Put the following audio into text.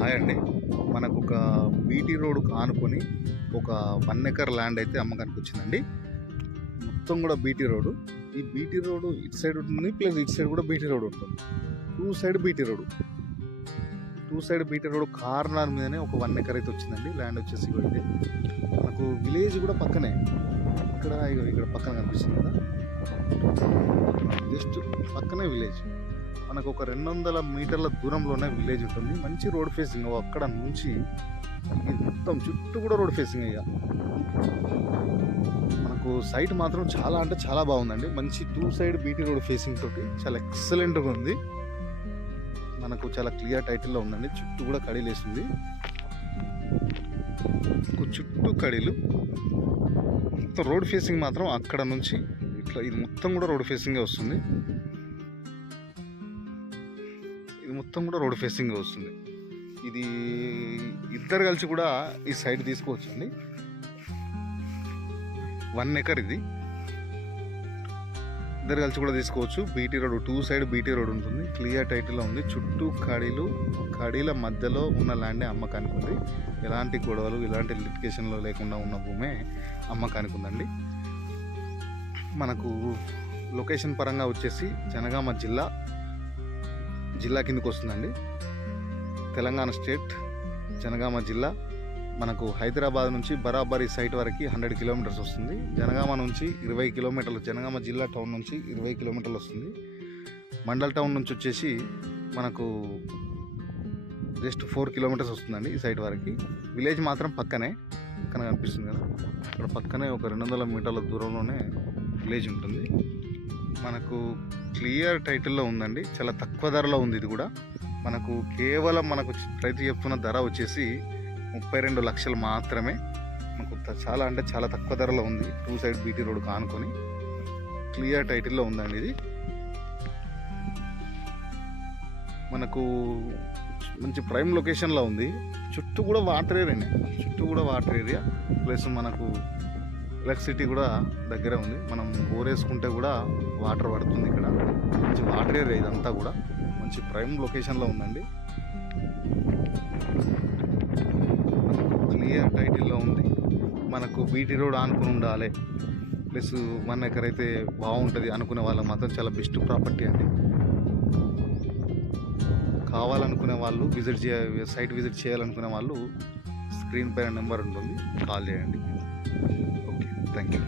Hi అండి. మనకు ఒక బీటీ రోడ్ ఆనుకొని ఒక 1 ఎకర్ ల్యాండ్ అయితే అమ్మకానికి వచ్చిందండి. మొత్తం కూడా బీటీ రోడ్. ఈ బీటీ రోడ్ ఇటు సైడ్ ఉంటుంది, ప్లస్ ఇటు సైడ్ కూడా బీటీ రోడ్ ఉంటుంది. Two side BT road corner మీదనే ఒక 1 ఎకర్ అయితే వచ్చిందండి. ల్యాండ్ వచ్చేసి ఇది మనకు విలేజ్ కూడా పక్కనే. ఇక్కడ పక్కన కనిపిస్తుంది కదా, జస్ట్ పక్కనే విలేజ్. మనకు ఒక 200 మీటర్ల దూరంలోనే విలేజ్ ఉంటుంది. మంచి రోడ్ ఫేసింగ్. అక్కడ నుంచి ఇది మొత్తం చుట్టూ కూడా రోడ్ ఫేసింగ్. అయ్యా మనకు సైట్ మాత్రం చాలా అంటే చాలా బాగుందండి. మంచి 2 సైడ్ బీటీ రోడ్ ఫేసింగ్ తోటి చాలా ఎక్సలెంట్గా ఉంది. మనకు చాలా క్లియర్ టైటిల్లో ఉందండి. చుట్టూ కూడా కడీలు వేసింది. చుట్టూ కడీలు. మొత్తం రోడ్ ఫేసింగ్ మాత్రం అక్కడ నుంచి ఇట్లా ఇది మొత్తం కూడా రోడ్ ఫేసింగే వస్తుంది. ఇది ఇద్దరు కలిసి కూడా ఈ సైడ్ తీసుకోవచ్చు అండి. 1 ఎకర్ ఇది ఇద్దరు కలిసి కూడా తీసుకోవచ్చు. BT road 2 side BT road ఉంటుంది. క్లియర్ టైటిల్లో ఉంది. చుట్టూ కడీల మధ్యలో ఉన్న ల్యాండే అమ్మకానికి ఉంది. ఎలాంటి గొడవలు ఎలాంటి లిటిగేషన్లో లేకుండా ఉన్న భూమే అమ్మకానికి ఉందండి. మనకు లొకేషన్ పరంగా వచ్చేసి జనగామ జిల్లా కిందకు వస్తుందండి. తెలంగాణ స్టేట్ జనగామ జిల్లా. మనకు హైదరాబాద్ నుంచి బరాబరి సైట్ వరకు 100 కిలోమీటర్స్ వస్తుంది. జనగామ నుంచి 20 కిలోమీటర్లు, జనగామ జిల్లా టౌన్ నుంచి 20 కిలోమీటర్లు వస్తుంది. మండల్ టౌన్ నుంచి వచ్చేసి మనకు జస్ట్ 4 కిలోమీటర్స్ వస్తుందండి ఈ సైట్ వరకు. విలేజ్ మాత్రం పక్కన కనిపిస్తుంది కదా, ఇక్కడ పక్కనే ఒక 200 మీటర్ల దూరంలోనే విలేజ్ ఉంటుంది. మనకు క్లియర్ టైటిల్లో ఉందండి. చాలా తక్కువ ధరలో ఉంది. ఇది కూడా మనకు కేవలం రైతు చెప్తున్న ధర వచ్చేసి 32 లక్షలు మాత్రమే. మనకు చాలా అంటే చాలా తక్కువ ధరలో ఉంది. 2 సైడ్ బీటీ రోడ్ కానుకొని క్లియర్ టైటిల్లో ఉందండి. ఇది మనకు మంచి ప్రైమ్ లొకేషన్లో ఉంది. చుట్టూ కూడా వాటర్ ఏరియా ప్లస్ మనకు ఎలక్ట్రిసిటీ కూడా దగ్గర ఉంది. మనం బోర్ వేసుకుంటే కూడా వాటర్ పడుతుంది. ఇక్కడ మంచి వాటర్ ఏరియా ఇదంతా కూడా మంచి ప్రైమ్ లొకేషన్లో ఉందండి. క్లియర్ టైటిల్లో ఉంది. మనకు బీటీ రోడ్ ఆనుకుని ఉండాలి, ప్లస్ 1 ఎకర్ అయితే బాగుంటుంది అనుకునే వాళ్ళకి మాత్రం చాలా బెస్ట్ ప్రాపర్టీ అండి. కావాలనుకునే వాళ్ళు సైట్ విజిట్ చేయాలనుకునే వాళ్ళు స్క్రీన్ పైన నెంబర్ ఉంటుంది, కాల్ చేయండి. Okay, thank you.